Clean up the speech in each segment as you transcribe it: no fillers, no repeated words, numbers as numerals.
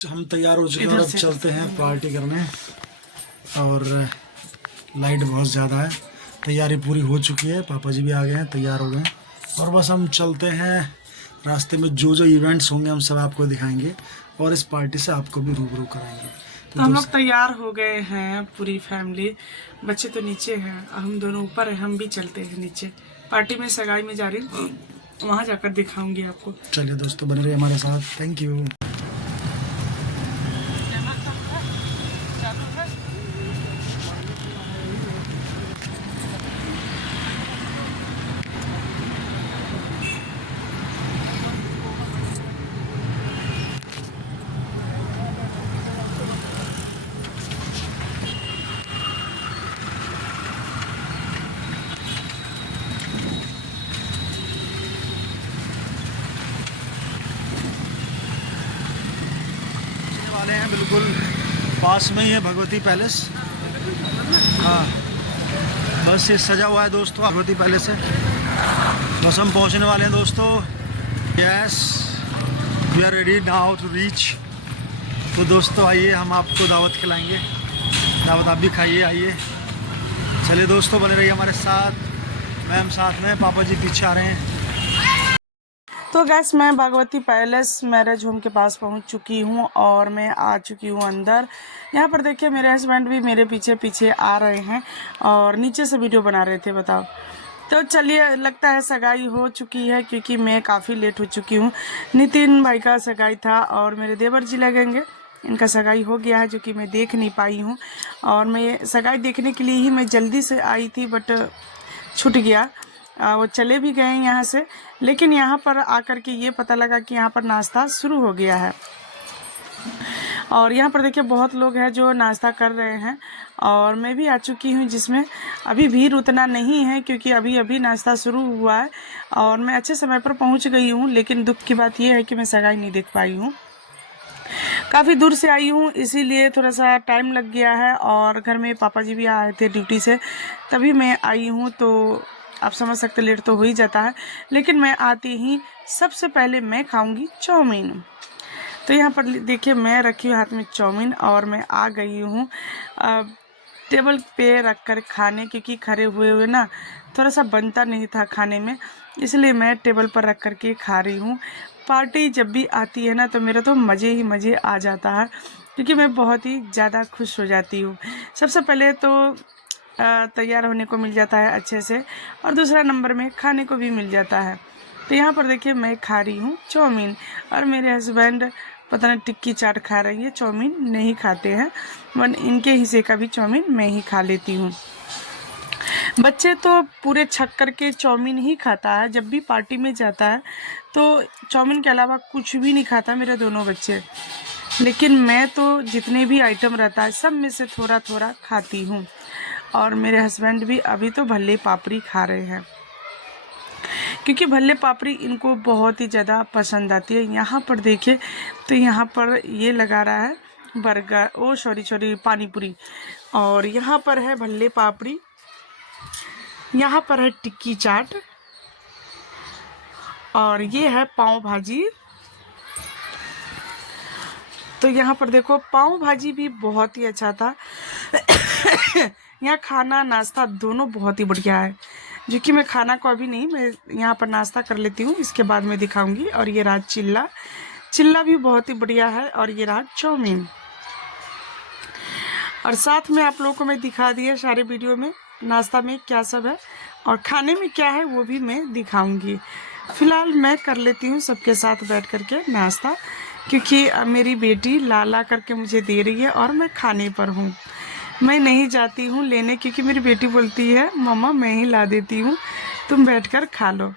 हम तैयार हो चुके हैं और अब चलते हैं पार्टी करने। और लाइट बहुत ज़्यादा है, तैयारी पूरी हो चुकी है, पापा जी भी आ गए हैं, तैयार हो गए हैं और बस हम चलते हैं। रास्ते में जो जो इवेंट्स होंगे हम सब आपको दिखाएंगे और इस पार्टी से आपको भी रूबरू कराएंगे। तो हम लोग तैयार हो गए हैं, पूरी फैमिली। बच्चे तो नीचे हैं, हम दोनों ऊपर हैं। हम भी चलते हैं नीचे। पार्टी में सगाई में जा रही हूँ, वहाँ जाकर दिखाऊंगी आपको। चलिए दोस्तों, बने रहिए हमारे साथ। Thank you. वाले हैं बिल्कुल पास में ही है भगवती पैलेस। हाँ, बस ये सजा हुआ है दोस्तों भगवती पैलेस से। बस हम पहुंचने वाले हैं दोस्तों। Yes, we are ready now to reach. तो दोस्तों आइए, हम आपको दावत खिलाएंगे, दावत आप भी खाइए, आइए। चलिए दोस्तों, बने रहिए हमारे साथ। मैम साथ में, पापा जी पीछे आ रहे हैं। तो गैस, मैं भगवती पैलेस मैरिज होम के पास पहुंच चुकी हूं और मैं आ चुकी हूं अंदर। यहां पर देखिए, मेरे हस्बैंड भी मेरे पीछे पीछे आ रहे हैं और नीचे से वीडियो बना रहे थे। बताओ। तो चलिए, लगता है सगाई हो चुकी है क्योंकि मैं काफ़ी लेट हो चुकी हूँ। नितिन भाई का सगाई था और मेरे देवर जी लगेंगे, इनका सगाई हो गया है जो कि मैं देख नहीं पाई हूँ। और मैं सगाई देखने के लिए ही मैं जल्दी से आई थी, बट छूट गया। वो चले भी गए यहाँ से, लेकिन यहाँ पर आकर के ये पता लगा कि यहाँ पर नाश्ता शुरू हो गया है। और यहाँ पर देखिए, बहुत लोग हैं जो नाश्ता कर रहे हैं और मैं भी आ चुकी हूँ, जिसमें अभी भीड़ उतना नहीं है क्योंकि अभी अभी नाश्ता शुरू हुआ है और मैं अच्छे समय पर पहुँच गई हूँ। लेकिन दुख की बात यह है कि मैं सगाई नहीं देख पाई हूँ। काफ़ी दूर से आई हूँ, इसीलिए थोड़ा सा टाइम लग गया है। और घर में पापा जी भी आए थे ड्यूटी से, तभी मैं आई हूँ। तो आप समझ सकते, लेट तो हो ही जाता है। लेकिन मैं आती ही सबसे पहले मैं खाऊंगी चाउमीन। तो यहाँ पर देखिए, मैं रखी हूँ हाथ में चाउमीन और मैं आ गई हूँ टेबल पे रख कर खाने, क्योंकि खड़े हुए हुए ना थोड़ा सा बनता नहीं था खाने में, इसलिए मैं टेबल पर रख कर के खा रही हूँ। पार्टी जब भी आती है ना तो मेरा तो मज़े ही मज़े आ जाता है, क्योंकि मैं बहुत ही ज़्यादा खुश हो जाती हूँ। सबसे पहले तो तैयार होने को मिल जाता है अच्छे से, और दूसरा नंबर में खाने को भी मिल जाता है। तो यहाँ पर देखिए, मैं खा रही हूँ चाउमीन और मेरे हस्बैंड पता नहीं टिक्की चाट खा रही है, चाउमीन नहीं खाते हैं। वन इनके हिस्से का भी चाउमीन मैं ही खा लेती हूँ। बच्चे तो पूरे छक करके चाउमीन ही खाता है, जब भी पार्टी में जाता है तो चाउमीन के अलावा कुछ भी नहीं खाता मेरे दोनों बच्चे। लेकिन मैं तो जितने भी आइटम रहता है सब में से थोड़ा थोड़ा खाती हूँ। और मेरे हस्बैंड भी अभी तो भल्ले पापड़ी खा रहे हैं, क्योंकि भल्ले पापड़ी इनको बहुत ही ज़्यादा पसंद आती है। यहाँ पर देखिए, तो यहाँ पर ये लगा रहा है बर्गर, ओ सॉरी पानी पूरी, और यहाँ पर है भल्ले पापड़ी, यहाँ पर है टिक्की चाट, और ये है पाव भाजी। तो यहाँ पर देखो, पाव भाजी भी बहुत ही अच्छा था। यहाँ खाना नाश्ता दोनों बहुत ही बढ़िया है, जो कि मैं खाना को अभी नहीं, मैं यहाँ पर नाश्ता कर लेती हूँ, इसके बाद मैं दिखाऊंगी। और ये रहा चिल्ला, चिल्ला भी बहुत ही बढ़िया है। और ये रहा चाउमीन, और साथ में आप लोगों को मैं दिखा दिया सारे वीडियो में नाश्ता में क्या सब है और खाने में क्या है वो भी मैं दिखाऊंगी। फिलहाल मैं कर लेती हूँ सबके साथ बैठ करके नाश्ता, क्योंकि मेरी बेटी ला ला करके मुझे दे रही है और मैं खाने पर हूँ। मैं नहीं जाती हूँ लेने, क्योंकि मेरी बेटी बोलती है मम्मा मैं ही ला देती हूँ, तुम बैठकर खा लो।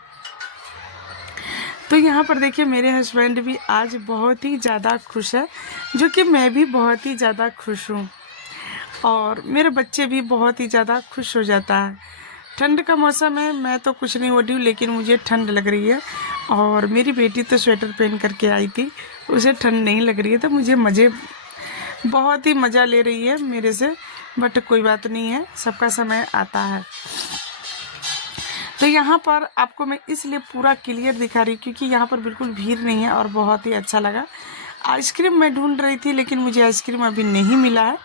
तो यहाँ पर देखिए, मेरे हस्बैंड भी आज बहुत ही ज़्यादा खुश है, जो कि मैं भी बहुत ही ज़्यादा खुश हूँ। और मेरे बच्चे भी बहुत ही ज़्यादा खुश हो जाता है। ठंड का मौसम है, मैं तो कुछ नहीं ओढ़ी हूँ, लेकिन मुझे ठंड लग रही है। और मेरी बेटी तो स्वेटर पहन करके आई थी, उसे ठंड नहीं लग रही है, तो मुझे बहुत ही मज़ा ले रही है मेरे से। बट कोई बात नहीं है, सबका समय आता है। तो यहाँ पर आपको मैं इसलिए पूरा क्लियर दिखा रही हूँ क्योंकि यहाँ पर बिल्कुल भीड़ नहीं है और बहुत ही अच्छा लगा। आइसक्रीम मैं ढूंढ रही थी लेकिन मुझे आइसक्रीम अभी नहीं मिला है।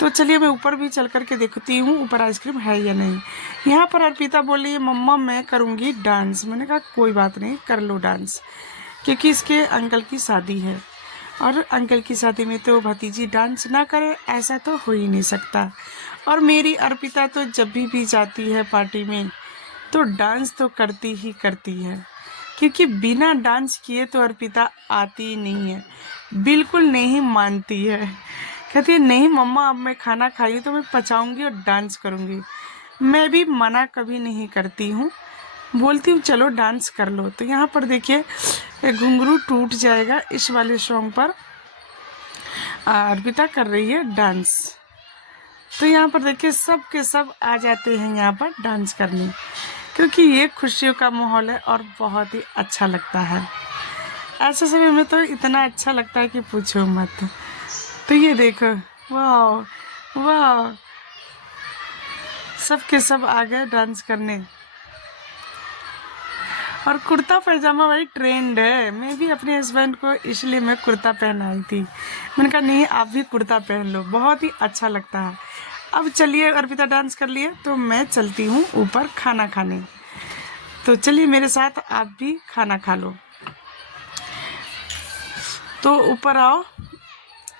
तो चलिए मैं ऊपर भी चल करके देखती हूँ ऊपर आइसक्रीम है या नहीं। यहाँ पर अर्पिता बोली मम्मा मैं करूँगी डांस। मैंने कहा कोई बात नहीं, कर लो डांस, क्योंकि इसके अंकल की शादी है और अंकल की शादी में तो भतीजी डांस ना करे ऐसा तो हो ही नहीं सकता। और मेरी अर्पिता तो जब भी जाती है पार्टी में तो डांस तो करती ही करती है, क्योंकि बिना डांस किए तो अर्पिता आती नहीं है, बिल्कुल नहीं मानती है। कहती है नहीं मम्मा अब मैं खाना खाई तो मैं पचाऊंगी और डांस करूंगी। मैं भी मना कभी नहीं करती हूँ, बोलती हूँ चलो डांस कर लो। तो यहाँ पर देखिए घुंघरू टूट जाएगा इस वाले सॉन्ग पर अर्पिता कर रही है डांस। तो यहाँ पर देखिए सब के सब आ जाते हैं यहाँ पर डांस करने, क्योंकि ये खुशियों का माहौल है और बहुत ही अच्छा लगता है। ऐसे समय में तो इतना अच्छा लगता है कि पूछो मत। तो ये देखो वाह वाह, सब के सब आ गए डांस करने। और कुर्ता पैजामा भाई ट्रेंड है। मैं भी अपने हस्बैंड को इसलिए मैं कुर्ता पहनाई थी। मैंने कहा नहीं आप भी कुर्ता पहन लो, बहुत ही अच्छा लगता है। अब चलिए अर्पिता डांस कर लिए तो मैं चलती हूँ ऊपर खाना खाने। तो चलिए मेरे साथ आप भी खाना खा लो। तो ऊपर आओ,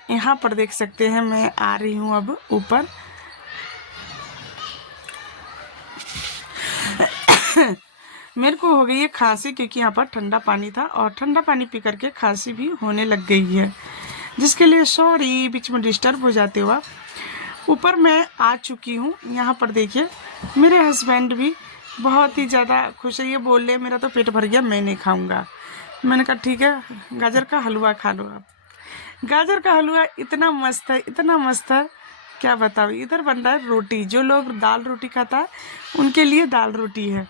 यहाँ पर देख सकते हैं मैं आ रही हूँ अब ऊपर। मेरे को हो गई है खांसी, क्योंकि यहाँ पर ठंडा पानी था और ठंडा पानी पी करके खांसी भी होने लग गई है, जिसके लिए सॉरी बीच में डिस्टर्ब हो जाते हुआ। ऊपर मैं आ चुकी हूँ। यहाँ पर देखिए मेरे हस्बैंड भी बहुत ही ज़्यादा खुश है। ये बोल रहे मेरा तो पेट भर गया मैं नहीं खाऊंगा। मैंने कहा ठीक है गाजर का हलवा खा लो आप। गाजर का हलवा इतना मस्त है, इतना मस्त है क्या बताओ। इधर बन रहा है रोटी, जो लोग दाल रोटी खाता है उनके लिए दाल रोटी है।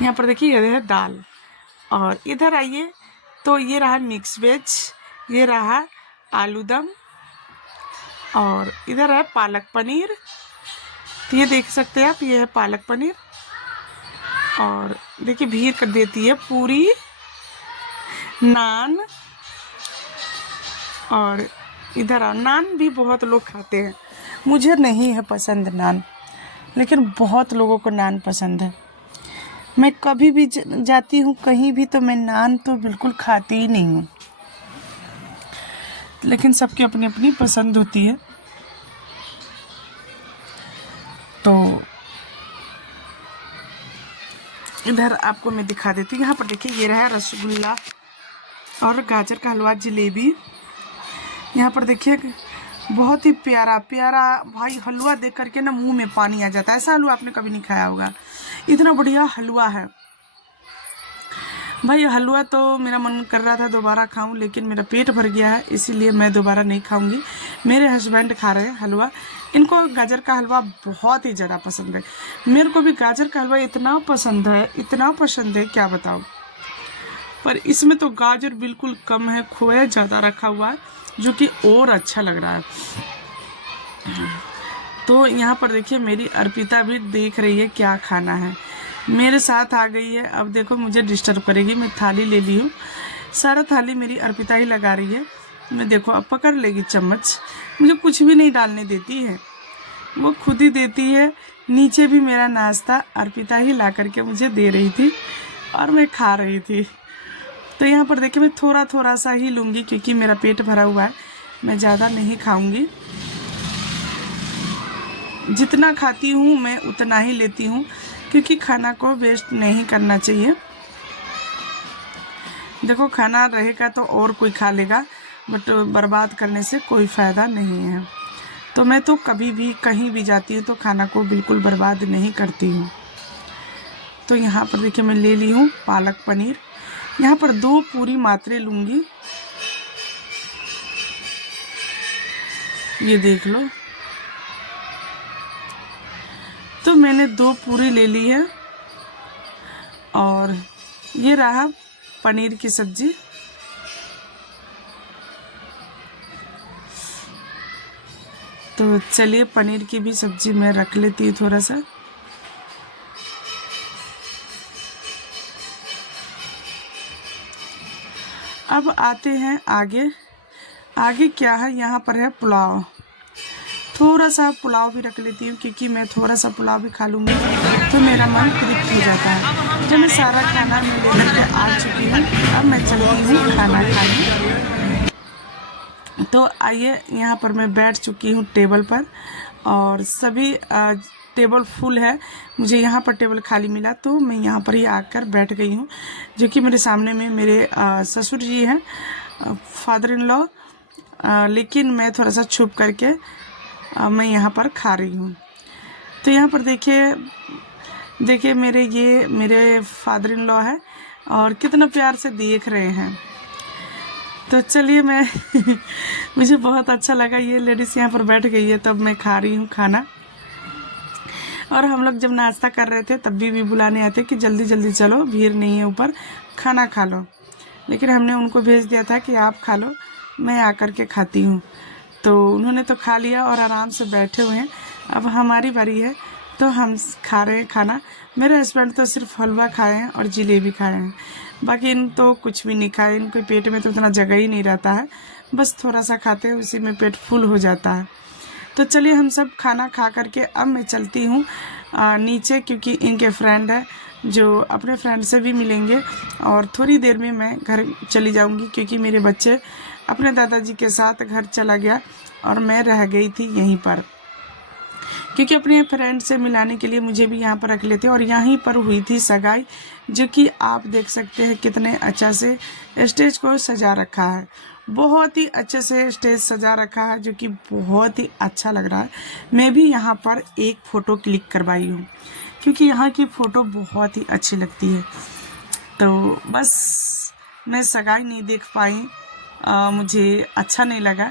यहाँ पर देखिए ये है दाल। और इधर आइए तो ये रहा मिक्स वेज, ये रहा आलू दम, और इधर है पालक पनीर। तो ये देख सकते हैं आप, ये है पालक पनीर। और देखिए भीड़ कर देती है पूरी, नान, और इधर नान भी बहुत लोग खाते हैं। मुझे नहीं है पसंद नान, लेकिन बहुत लोगों को नान पसंद है। मैं कभी भी जाती हूँ कहीं भी तो मैं नान तो बिल्कुल खाती ही नहीं हूँ, लेकिन सबकी अपनी अपनी पसंद होती है। तो इधर आपको मैं दिखा देती हूँ। यहाँ पर देखिए ये रहा रसगुल्ला और गाजर का हलवा, जलेबी। यहाँ पर देखिए बहुत ही प्यारा प्यारा भाई हलवा देख करके ना मुंह में पानी आ जाता है। ऐसा हलवा आपने कभी नहीं खाया होगा, इतना बढ़िया हलवा है भाई। हलवा तो मेरा मन कर रहा था दोबारा खाऊं, लेकिन मेरा पेट भर गया है इसीलिए मैं दोबारा नहीं खाऊंगी। मेरे हस्बैंड खा रहे हैं हलवा, इनको गाजर का हलवा बहुत ही ज़्यादा पसंद है। मेरे को भी गाजर का हलवा इतना पसंद है, इतना पसंद है क्या बताऊं। पर इसमें तो गाजर बिल्कुल कम है, खोया ज़्यादा रखा हुआ है, जो कि और अच्छा लग रहा है। तो यहाँ पर देखिए मेरी अर्पिता भी देख रही है क्या खाना है, मेरे साथ आ गई है। अब देखो मुझे डिस्टर्ब करेगी। मैं थाली ले ली हूँ, सारा थाली मेरी अर्पिता ही लगा रही है। मैं देखो अब पकड़ लेगी चम्मच, मुझे कुछ भी नहीं डालने देती है, वो खुद ही देती है। नीचे भी मेरा नाश्ता अर्पिता ही ला करके मुझे दे रही थी और मैं खा रही थी। तो यहाँ पर देखिए मैं थोड़ा थोड़ा सा ही लूँगी, क्योंकि मेरा पेट भरा हुआ है, मैं ज़्यादा नहीं खाऊंगी। जितना खाती हूँ मैं उतना ही लेती हूँ, क्योंकि खाना को वेस्ट नहीं करना चाहिए। देखो खाना रहेगा तो और कोई खा लेगा, बट बर्बाद करने से कोई फ़ायदा नहीं है। तो मैं तो कभी भी कहीं भी जाती हूँ तो खाना को बिल्कुल बर्बाद नहीं करती हूँ। तो यहाँ पर देखिए मैं ले ली हूँ पालक पनीर। यहाँ पर 2 पूरी मात्रे लूँगी, ये देख लो। तो मैंने 2 पूरी ले ली है। और ये रहा पनीर की सब्जी। तो चलिए पनीर की भी सब्जी मैं रख लेती हूँ थोड़ा सा। अब अब आते हैं आगे। आगे क्या है, यहाँ पर है पुलाव। थोड़ा सा पुलाव भी रख लेती हूँ, क्योंकि मैं थोड़ा सा पुलाव भी खा लूँगी तो मेरा मन तृप्त हो जाता है। जब मैं सारा खाना मैं लेकर के आ चुकी हूँ, अब मैं चलती हूँ खाना खाने। तो आइए, यहाँ पर मैं बैठ चुकी हूँ टेबल पर, और सभी टेबल फुल है। मुझे यहाँ पर टेबल खाली मिला तो मैं यहाँ पर ही आकर बैठ गई हूँ, जो कि मेरे सामने में मेरे ससुर जी हैं, फादर इन लॉ, लेकिन मैं थोड़ा सा छुप करके मैं यहाँ पर खा रही हूँ। तो यहाँ पर देखिए मेरे फादर इन लॉ है और कितना प्यार से देख रहे हैं। तो चलिए मैं मुझे बहुत अच्छा लगा, ये लेडीज़ यहाँ पर बैठ गई है तब मैं खा रही हूँ खाना। और हम लोग जब नाश्ता कर रहे थे तब भी बुलाने आते कि जल्दी जल्दी चलो, भीड़ नहीं है ऊपर, खाना खा लो। लेकिन हमने उनको भेज दिया था कि आप खा लो, मैं आकर के खाती हूँ। तो उन्होंने तो खा लिया और आराम से बैठे हुए हैं। अब हमारी बारी है तो हम खा रहे हैं खाना। मेरे हस्बैंड तो सिर्फ हलवा खाए हैं और जलेबी खाए हैं, बाकी इन तो कुछ भी नहीं खाए। इनके पेट में तो उतना जगह ही नहीं रहता है, बस थोड़ा सा खाते हैं उसी में पेट फुल हो जाता है। तो चलिए हम सब खाना खा करके अब मैं चलती हूँ नीचे, क्योंकि इनके फ्रेंड है जो अपने फ्रेंड से भी मिलेंगे, और थोड़ी देर में मैं घर चली जाऊँगी, क्योंकि मेरे बच्चे अपने दादाजी के साथ घर चला गया और मैं रह गई थी यहीं पर, क्योंकि अपने फ्रेंड से मिलाने के लिए मुझे भी यहाँ पर रख लेते। और यहीं पर हुई थी सगाई, जो कि आप देख सकते हैं कितने अच्छा से स्टेज को सजा रखा है। बहुत ही अच्छे से स्टेज सजा रखा है, जो कि बहुत ही अच्छा लग रहा है। मैं भी यहाँ पर एक फ़ोटो क्लिक करवाई हूँ, क्योंकि यहाँ की फ़ोटो बहुत ही अच्छी लगती है। तो बस मैं सगाई नहीं देख पाई, मुझे अच्छा नहीं लगा।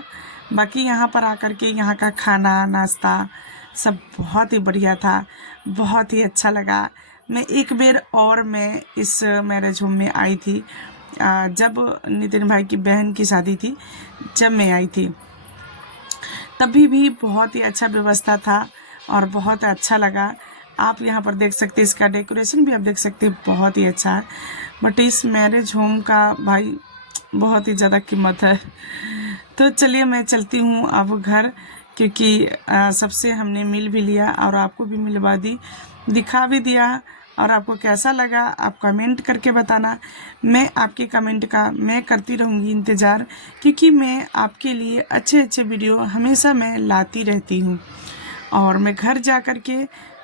बाकी यहाँ पर आकर के यहाँ का खाना नाश्ता सब बहुत ही बढ़िया था, बहुत ही अच्छा लगा। मैं एक बार और मैं इस मैरिज होम में आई थी, जब नितिन भाई की बहन की शादी थी, जब मैं आई थी तभी भी बहुत ही अच्छा व्यवस्था था और बहुत अच्छा लगा। आप यहाँ पर देख सकते हैं, इसका डेकोरेशन भी आप देख सकते हैं बहुत ही अच्छा है। बट इस मैरिज होम का भाई बहुत ही ज़्यादा कीमत है। तो चलिए मैं चलती हूँ अब घर, क्योंकि सबसे हमने मिल भी लिया और आपको भी मिलवा दी, दिखा भी दिया। और आपको कैसा लगा आप कमेंट करके बताना। मैं आपके कमेंट का मैं करती रहूँगी इंतज़ार, क्योंकि मैं आपके लिए अच्छे अच्छे वीडियो हमेशा मैं लाती रहती हूँ। और मैं घर जा कर के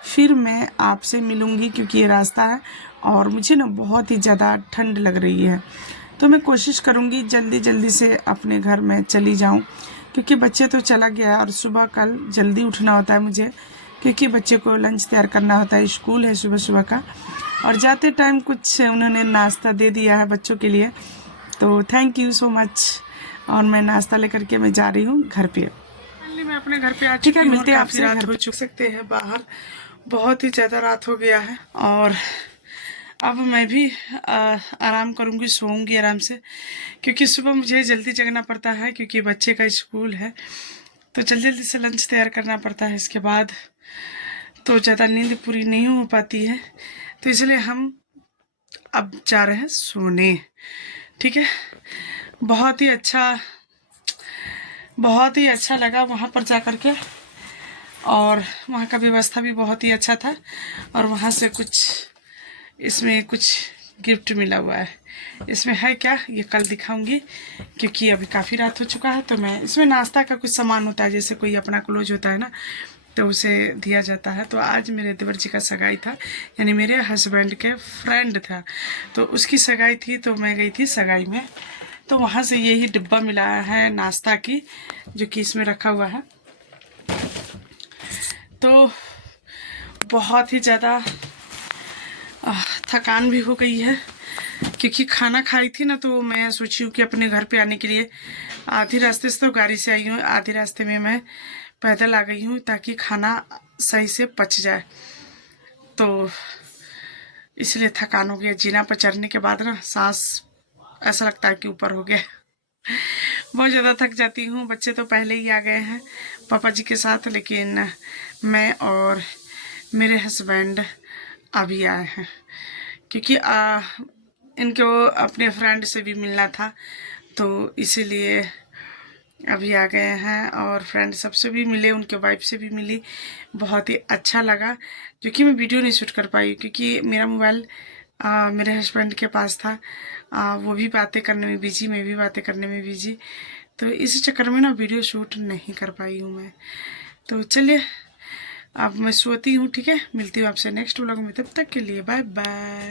फिर मैं आपसे मिलूँगी, क्योंकि ये रास्ता है और मुझे ना बहुत ही ज़्यादा ठंड लग रही है। तो मैं कोशिश करूँगी जल्दी जल्दी से अपने घर में चली जाऊँ, क्योंकि बच्चे तो चला गया और सुबह कल जल्दी उठना होता है मुझे, क्योंकि बच्चे को लंच तैयार करना होता है, स्कूल है सुबह सुबह का। और जाते टाइम कुछ उन्होंने नाश्ता दे दिया है बच्चों के लिए, तो थैंक यू सो मच। और मैं नाश्ता लेकर के मैं जा रही हूँ घर पे। मैं अपने घर पे आ चुकी हूँ। मिलते हैं आपसे, रात हो चुक सकते हैं बाहर, बहुत ही ज़्यादा रात हो गया है। और अब मैं भी आराम करूँगी, सोऊंगी आराम से, क्योंकि सुबह मुझे जल्दी जगना पड़ता है, क्योंकि बच्चे का स्कूल है, तो जल्दी जल्दी से लंच तैयार करना पड़ता है। इसके बाद तो ज़्यादा नींद पूरी नहीं हो पाती है, तो इसलिए हम अब जा रहे हैं सोने। ठीक है, बहुत ही अच्छा लगा वहाँ पर जा कर के, और वहाँ का व्यवस्था भी बहुत ही अच्छा था। और वहाँ से इसमें कुछ गिफ्ट मिला हुआ है। इसमें है क्या ये कल दिखाऊंगी, क्योंकि अभी काफ़ी रात हो चुका है। तो मैं इसमें नाश्ता का कुछ सामान होता है, जैसे कोई अपना क्लोज होता है ना, तो उसे दिया जाता है। तो आज मेरे देवर जी का सगाई था, यानी मेरे हस्बैंड के फ्रेंड था, तो उसकी सगाई थी, तो मैं गई थी सगाई में। तो वहाँ से यही डिब्बा मिला है नाश्ता की, जो कि इसमें रखा हुआ है। तो बहुत ही ज़्यादा थकान भी हो गई है, क्योंकि खाना खाई थी ना, तो मैं सोची हूँ कि अपने घर पे आने के लिए आधी रास्ते से तो गाड़ी से आई हूँ, आधे रास्ते में मैं पैदल आ गई हूँ, ताकि खाना सही से पच जाए। तो इसलिए थकान हो गया। जीना पर चढ़ने के बाद ना सांस ऐसा लगता है कि ऊपर हो गया। बहुत ज़्यादा थक जाती हूँ। बच्चे तो पहले ही आ गए हैं पापा जी के साथ, लेकिन मैं और मेरे हस्बैंड अभी आए हैं, क्योंकि इनको अपने फ्रेंड से भी मिलना था। तो इसीलिए अभी आ गए हैं और फ्रेंड सबसे भी मिले, उनके वाइफ से भी मिली, बहुत ही अच्छा लगा। जो कि मैं वीडियो नहीं शूट कर पाई क्योंकि मेरा मोबाइल मेरे हस्बैंड के पास था। वो भी बातें करने में बिजी, मैं भी बातें करने में बिजी, तो इसी चक्कर में ना वीडियो शूट नहीं कर पाई हूँ मैं। तो चलिए अब मैं सोती हूँ, ठीक है। मिलती हूँ आपसे नेक्स्ट व्लॉग में, तब तक के लिए बाय बाय।